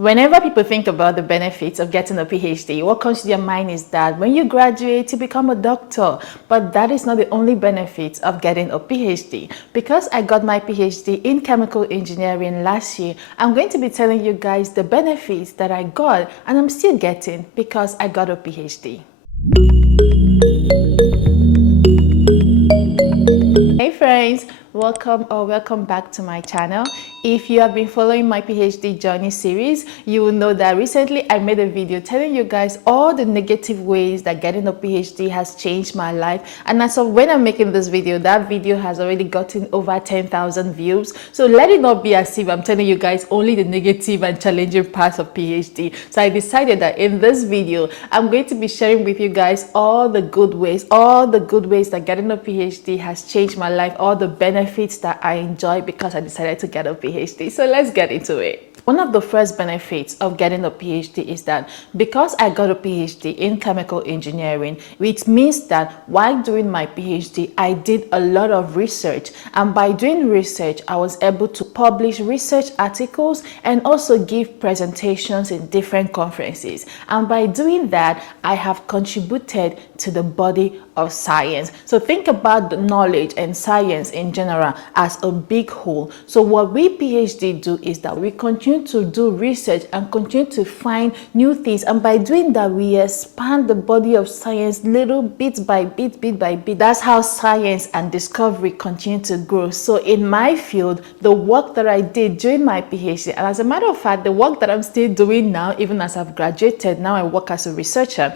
Whenever people think about the benefits of getting a PhD, what comes to their mind is that when you graduate, you become a doctor. But that is not the only benefit of getting a PhD. Because I got my PhD in chemical engineering last year, I'm going to be telling you guys the benefits that I got and I'm still getting because I got a PhD. Hey friends, welcome back to my channel. If you have been following my PhD journey series, you will know that recently I made a video telling you guys all the negative ways that getting a PhD has changed my life. And as of when I'm making this video, that video has already gotten over 10,000 views. So let it not be as if I'm telling you guys only the negative and challenging parts of PhD. So I decided that in this video, I'm going to be sharing with you guys all the good ways that getting a PhD has changed my life, all the benefits that I enjoy because I decided to get a PhD. So let's get into it. One of the first benefits of getting a PhD is that because I got a PhD in chemical engineering, which means that while doing my PhD, I did a lot of research. And by doing research, I was able to publish research articles and also give presentations in different conferences. And by doing that, I have contributed to the body of science. So think about the knowledge and science in general as a big whole. So what we PhD do is that we continue to do research and continue to find new things, and by doing that we expand the body of science little bit by bit. That's how science and discovery continue to grow. So in my field, the work that I did during my PhD, and as a matter of fact the work that I'm still doing now, even as I've graduated, now I work as a researcher.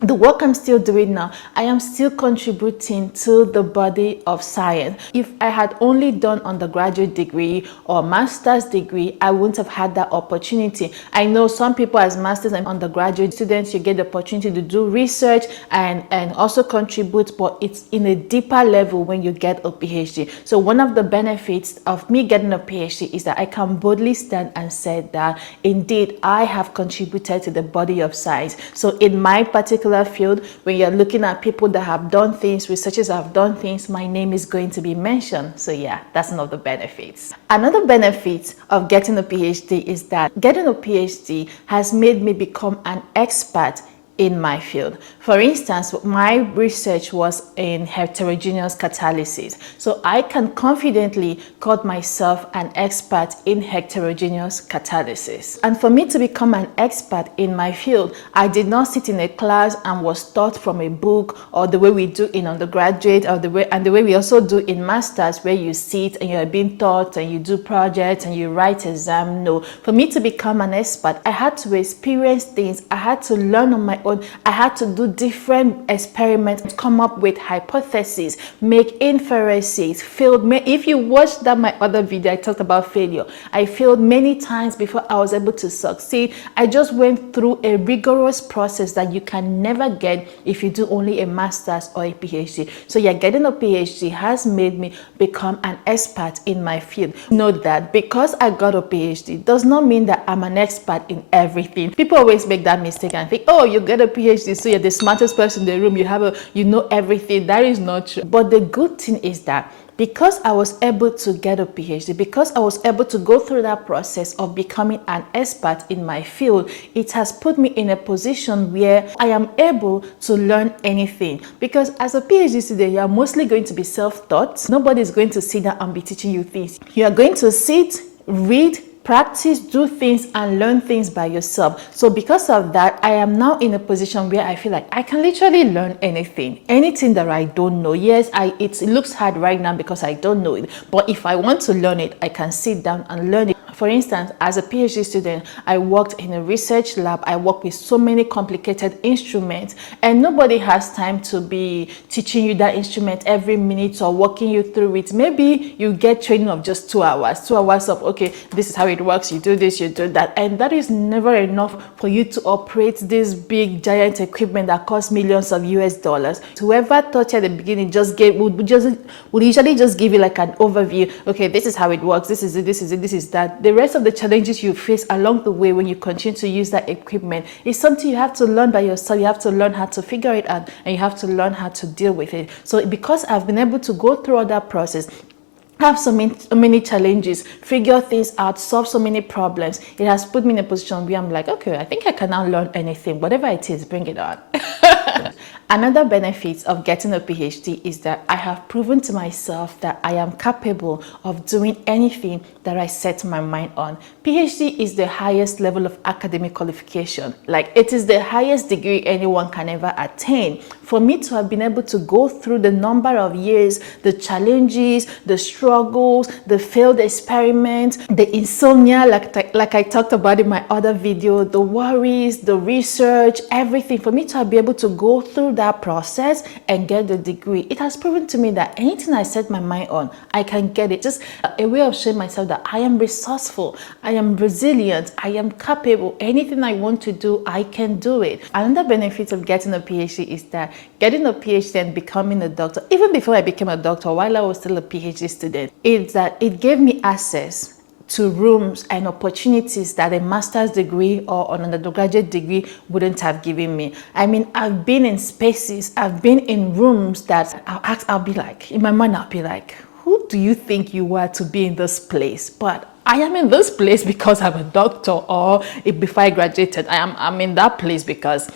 The work I'm still doing now, I am still contributing to the body of science. If I had only done undergraduate degree or master's degree, I wouldn't have had that opportunity. I know some people as masters and undergraduate students, you get the opportunity to do research and also contribute, but it's in a deeper level when you get a PhD. So one of the benefits of me getting a PhD is that I can boldly stand and say that indeed I have contributed to the body of science. So in my particular field, when you're looking at people that have done things, researchers have done things, my name is going to be mentioned. So yeah, that's one of the benefits. Another benefit of getting a PhD is that getting a PhD has made me become an expert in my field. For instance, my research was in heterogeneous catalysis. So I can confidently call myself an expert in heterogeneous catalysis. And for me to become an expert in my field, I did not sit in a class and was taught from a book, or the way we do in undergraduate, or the way we also do in masters, where you sit and you're being taught and you do projects and you write exam. No, for me to become an expert, I had to experience things. I had to learn on my own. I had to do different experiments, come up with hypotheses, make inferences, failed. If you watched my other video, I talked about failure. I failed many times before I was able to succeed. I just went through a rigorous process that you can never get if you do only a master's or a PhD. So yeah, getting a PhD has made me become an expert in my field. Note that because I got a PhD does not mean that I'm an expert in everything. People always make that mistake and think, oh, you get a PhD, so you're the smartest person in the room, you know everything. That is not true. But the good thing is that because I was able to get a PhD, because I was able to go through that process of becoming an expert in my field, it has put me in a position where I am able to learn anything. Because as a PhD student, you are mostly going to be self-taught. Nobody is going to sit down and be teaching you things. You are going to sit, read, practice, do things and learn things by yourself. So because of that, I am now in a position where I feel like I can literally learn anything that I don't know. Yes, it looks hard right now because I don't know it, but if I want to learn it, I can sit down and learn it. For instance, as a PhD student, I worked in a research lab. I worked with so many complicated instruments, and nobody has time to be teaching you that instrument every minute or walking you through it. Maybe you get training of just 2 hours, 2 hours of, okay, this is how it works, you do this, you do that. And that is never enough for you to operate this big giant equipment that costs millions of US dollars. Whoever taught you at the beginning would usually just give you like an overview. Okay, this is how it works, this is it, this is it, this is that. The rest of the challenges you face along the way when you continue to use that equipment is something you have to learn by yourself. You have to learn how to figure it out, and you have to learn how to deal with it. So because I've been able to go through all that process, have so many challenges, figure things out, solve so many problems. It has put me in a position where I'm like, okay, I think I can now learn anything, whatever it is, bring it on. Another benefit of getting a PhD is that I have proven to myself that I am capable of doing anything that I set my mind on. PhD is the highest level of academic qualification. Like, it is the highest degree anyone can ever attain. For me to have been able to go through the number of years, the challenges, the struggles, the failed experiments, the insomnia, like I talked about in my other video, the worries, the research, everything, for me to be able to go through that process and get the degree, it has proven to me that anything I set my mind on, I can get it. Just a way of showing myself that I am resourceful, I am resilient, I am capable. Anything I want to do, I can do it. Another benefit of getting a PhD is that getting a PhD and becoming a doctor, even before I became a doctor, while I was still a PhD student, is that it gave me access to rooms and opportunities that a master's degree or an undergraduate degree wouldn't have given me. I mean, I've been in spaces, I've been in rooms that I'll be like, in my mind, I'll be like, who do you think you are to be in this place? But I am in this place because I'm a doctor, or before I graduated, I'm in that place because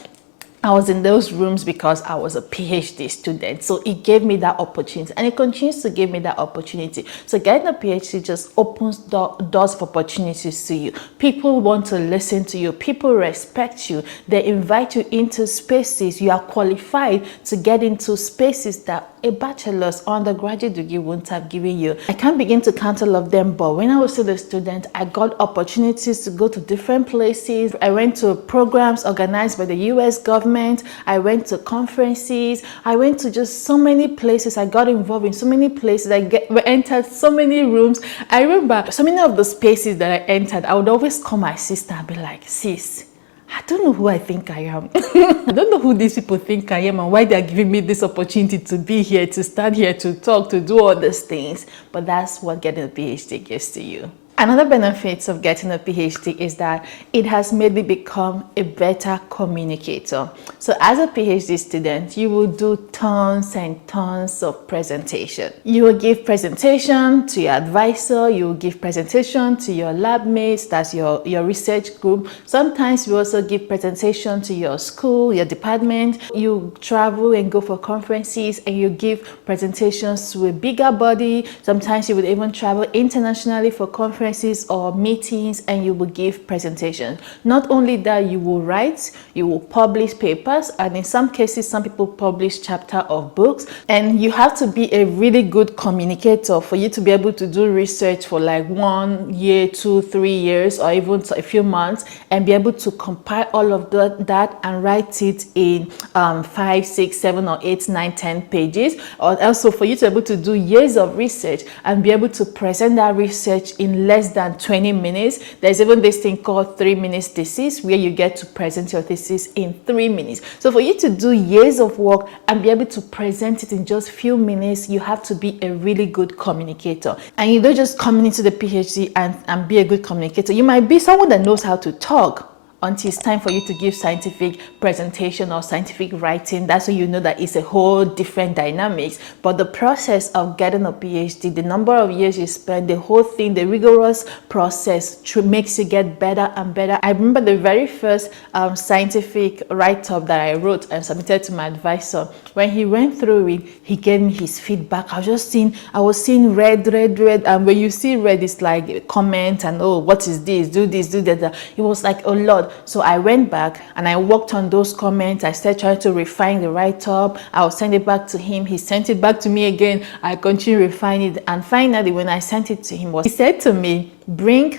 I was in those rooms because I was a PhD student. So it gave me that opportunity, and it continues to give me that opportunity. So getting a PhD just opens doors of opportunities to you. People want to listen to you. People respect you. They invite you into spaces. You are qualified to get into spaces that a bachelor's or undergraduate degree wouldn't have given you. I can't begin to count all of them, but when I was still a student, I got opportunities to go to different places. I went to programs organized by the US government. I went to conferences. I went to just so many places. I got involved in so many places. I entered so many rooms. I remember so many of the spaces that I entered, I would always call my sister and be like, sis, I don't know who I think I am. I don't know who these people think I am and why they're giving me this opportunity to be here, to stand here, to talk, to do all these things. But that's what getting a PhD gives to you. Another benefit of getting a PhD is that it has made me become a better communicator. So as a PhD student, you will do tons and tons of presentation. You will give presentation to your advisor, you will give presentation to your lab mates, that's your research group. Sometimes you also give presentation to your school, your department. You travel and go for conferences and you give presentations to a bigger body. Sometimes you would even travel internationally for conferences or meetings, and you will give presentations. Not only that, you will write, you will publish papers, and in some cases some people publish chapters of books. And you have to be a really good communicator for you to be able to do research for like 1 year, 2, 3 years, or even a few months, and be able to compile all of that and write it in 5, 6, 7 or 8, 9, 10 pages. Or also for you to be able to do years of research and be able to present that research in less than 20 minutes. There's even this thing called 3 minutes thesis, where you get to present your thesis in 3 minutes. So for you to do years of work and be able to present it in just few minutes, you have to be a really good communicator. And you don't just come into the PhD and be a good communicator. You might be someone that knows how to talk until it's time for you to give scientific presentation or scientific writing. That's when you know that it's a whole different dynamics. But the process of getting a PhD, the number of years you spend, the whole thing, the rigorous process makes you get better and better. I remember the very first scientific write-up that I wrote and submitted to my advisor. When he went through it, he gave me his feedback. I was seeing red, and when you see red, it's like comment and, oh, what is this? Do this, do that. It was like a lot. So I went back and I worked on those comments. I started trying to refine the write-up. I would send it back to him. He sent it back to me again. I continued refining it. And finally, when I sent it to him, he said to me, bring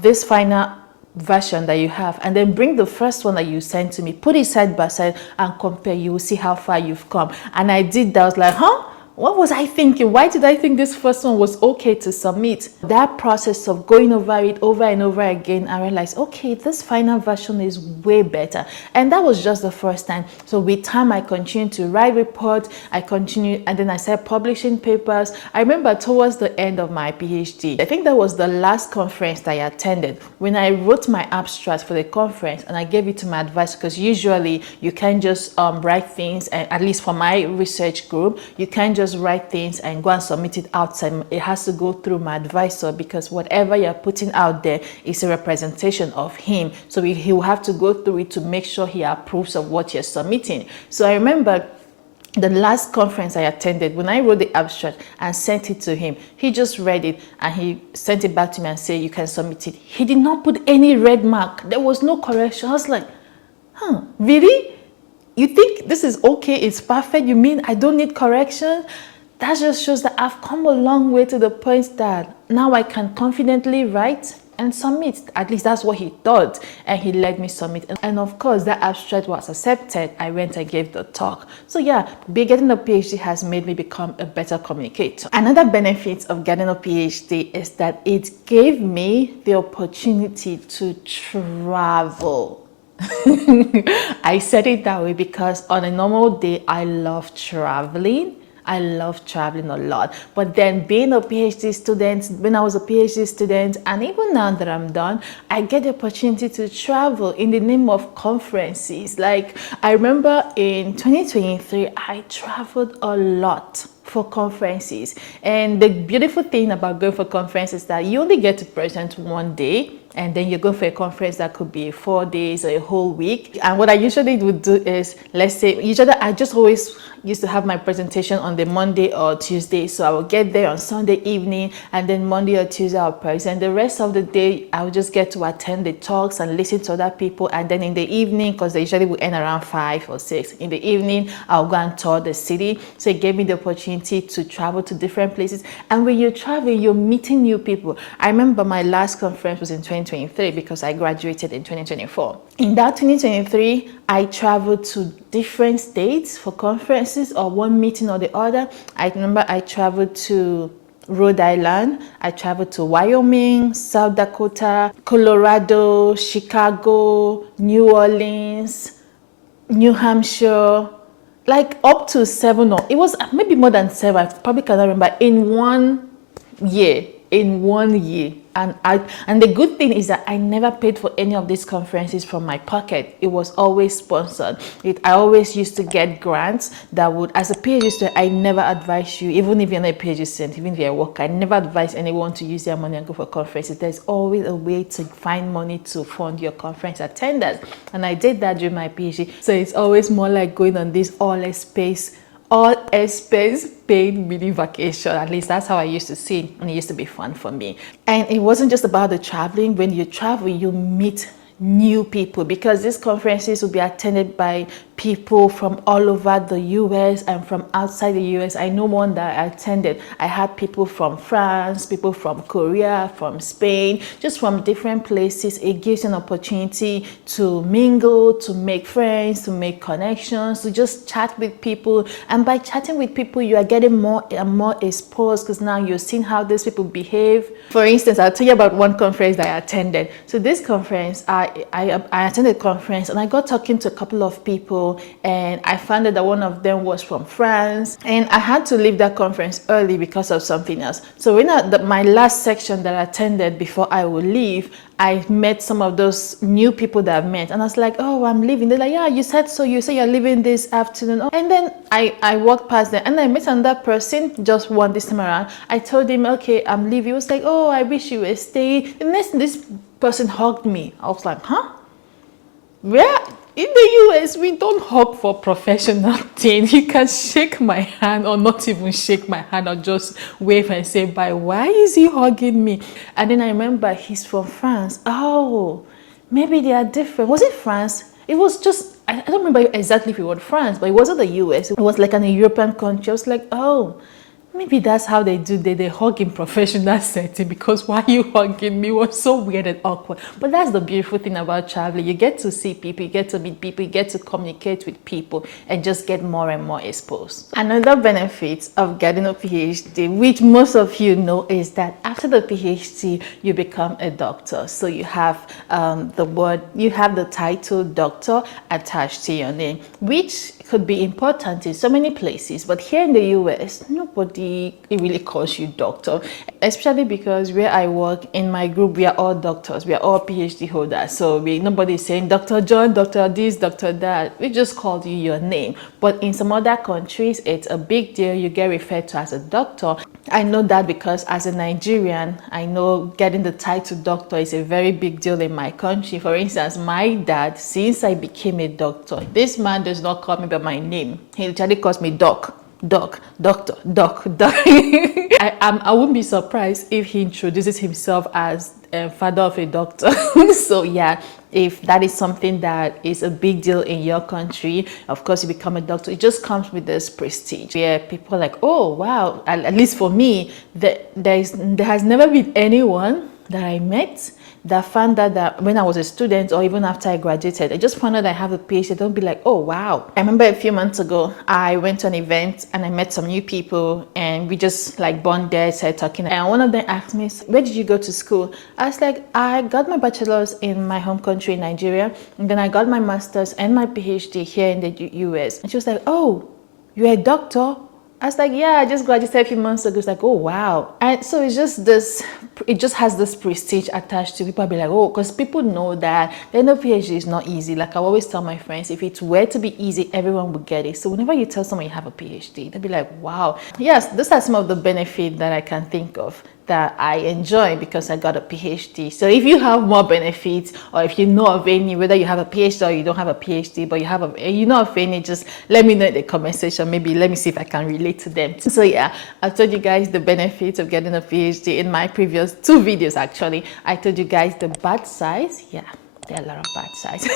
this final version that you have, and then bring the first one that you sent to me, put it side by side and compare. You will see how far you've come. And I did that. I was like, huh? What was I thinking? Why did I think this first one was okay to submit? That process of going over it over and over again, I realized, okay, this final version is way better. And that was just the first time. So with time, I continued to write reports. I continued, and then I started publishing papers. I remember towards the end of my PhD, I think that was the last conference that I attended, when I wrote my abstract for the conference and I gave it to my advisor, because usually you can't just write things, and at least for my research group, you can't just just write things and go and submit it outside. It has to go through my advisor, because whatever you're putting out there is a representation of him. So he will have to go through it to make sure he approves of what you're submitting. So I remember the last conference I attended, when I wrote the abstract and sent it to him, he just read it and he sent it back to me and said, you can submit it. He did not put any red mark. There was no correction. I was like, really? You think this is okay? It's perfect? You mean I don't need correction? That just shows that I've come a long way to the point that now I can confidently write and submit. At least that's what he thought, and he let me submit. And of course, that abstract was accepted. I went and gave the talk. So yeah, getting a PhD has made me become a better communicator. Another benefit of getting a PhD is that it gave me the opportunity to travel. I said it that way because on a normal day, I love traveling. I love traveling a lot. But then being a PhD student, when I was a PhD student, and even now that I'm done, I get the opportunity to travel in the name of conferences. Like, I remember in 2023, I traveled a lot for conferences. And the beautiful thing about going for conferences is that you only get to present one day, and then you go for a conference that could be 4 days or a whole week. And what I usually would do is, let's say, usually I just always used to have my presentation on the Monday or Tuesday. So I will get there on Sunday evening, and then Monday or Tuesday I'll present. The rest of the day, I will just get to attend the talks and listen to other people. And then in the evening, because they usually will end around 5 or 6, in the evening, I'll go and tour the city. So it gave me the opportunity to travel to different places. And when you're traveling, you're meeting new people. I remember my last conference was in 2023 because I graduated in 2024. In that 2023, I traveled to different states for conferences or one meeting or the other. I remember I traveled to Rhode Island, I traveled to Wyoming, South Dakota, Colorado, Chicago, New Orleans, New Hampshire, like up to 7, or it was maybe more than 7, I probably cannot remember, in 1 year. And the good thing is that I never paid for any of these conferences from my pocket. It was always sponsored. I always used to get grants that would, as a PhD student, I never advise you, even if you're not a PhD student, even if you're a worker, I never advise anyone to use their money and go for conferences. There's always a way to find money to fund your conference attendance. And I did that during my PhD. So it's always more like going on this all expense paid mini vacation. At least that's how I used to see it, and it used to be fun for me. And it wasn't just about the traveling. When you travel, you meet new people, because these conferences will be attended by people from all over the US and from outside the US. I know one that I attended, I had people from France, people from Korea, from Spain, just from different places. It gives you an opportunity to mingle, to make friends, to make connections, to just chat with people. And by chatting with people, you are getting more and more exposed, because now you're seeing how these people behave. For instance, I'll tell you about one conference that I attended. So this conference, I attended a conference, and I got talking to a couple of people, and I found out that one of them was from France, and I had to leave that conference early because of something else. So when my last section that I attended before I would leave, I met some of those new people that I've met, and I was like, oh, I'm leaving. They're like, yeah, you said so. You say you're leaving this afternoon. And then I walked past them, and I met another person, just one this time around. I told him, okay, I'm leaving. He was like, oh, I wish you were staying. The next, this person hugged me. I was like, huh? Where? In the US, we don't hug for professional things. You can shake my hand, or not even shake my hand, or just wave and say bye. Why is he hugging me? And then I remember he's from France. Oh, maybe they are different. Was it France? It was just, I don't remember exactly if it was France, but it wasn't the US. It was like an European country. I was like, oh, maybe that's how they do. They hug in professional setting, because why you hugging me was so weird and awkward. But that's the beautiful thing about traveling. You get to see people, you get to meet people, you get to communicate with people, and just get more and more exposed. Another benefit of getting a PhD, which most of you know, is that after the PhD, you become a doctor. So you have the title doctor attached to your name, which could be important in so many places. But here in the US, nobody PhD, it really calls you doctor. Especially because where I work, in my group, we are all doctors. We are all PhD holders. So nobody is saying Dr. John, Dr. this, Dr. that. We just called you your name. But in some other countries, it's a big deal. You get referred to as a doctor. I know that because as a Nigerian, I know getting the title doctor is a very big deal in my country. For instance, my dad, since I became a doctor, this man does not call me by my name. He literally calls me doc. Doc, doctor, doc, doc. I wouldn't be surprised if he introduces himself as father of a doctor. So yeah, if that is something that is a big deal in your country, of course you become a doctor, it just comes with this prestige where people are like, oh wow, at least for me, there has never been anyone that I met that found out that when I was a student or even after I graduated, I just found out I have a PhD. Don't be like, oh wow. I remember a few months ago, I went to an event and I met some new people and we just like bonded, started talking. And one of them asked me, where did you go to school? I was like, I got my bachelor's in my home country, Nigeria. And then I got my master's and my PhD here in the US. And she was like, oh, you're a doctor? I was like, yeah, I just graduated a few months ago. It's like, oh, wow. And so it's just this, it just has this prestige attached to people. Be like, oh, because people know that getting a PhD is not easy. Like I always tell my friends, if it were to be easy, everyone would get it. So whenever you tell someone you have a PhD, they'll be like, wow. Yes, those are some of the benefits that I can think of that I enjoy because I got a PhD. So if you have more benefits, or if you know of any, whether you have a PhD or you don't have a PhD, but you know of any, just let me know in the comment section. Maybe let me see if I can relate to them. So yeah, I told you guys the benefits of getting a PhD in my previous 2 videos. Actually, I told you guys the bad sides. Yeah, there are a lot of bad sides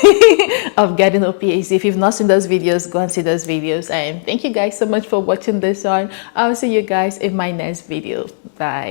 of getting a PhD. If you've not seen those videos, go and see those videos. And thank you guys so much for watching this one. I'll see you guys in my next video. Bye.